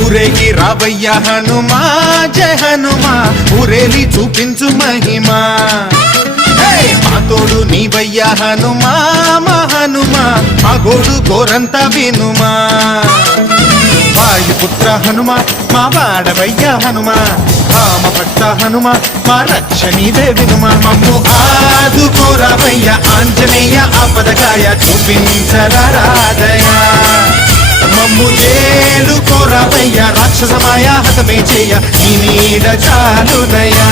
ఊరేగి రావయ్య హనుమా జయ హనుమా ఊరేలి చూపించు మహిమా మా తోడు నీవయ్య హనుమా మా హనుమా మా గోడు గోరంత వినుమా వాయుపుత్ర హనుమా మా వాడవయ్య హనుమా రామ భక్త హనుమా మా రక్షణీదే వినుమా మమ్ము ఆదుకోరావయ్య ఆంజనేయ ఆపదకాయ చూపించరాదయా మమ్ము ఏలు కోరావయ్య రాక్షసమాయ హతమే చేయ నీ నీడ చాలునయా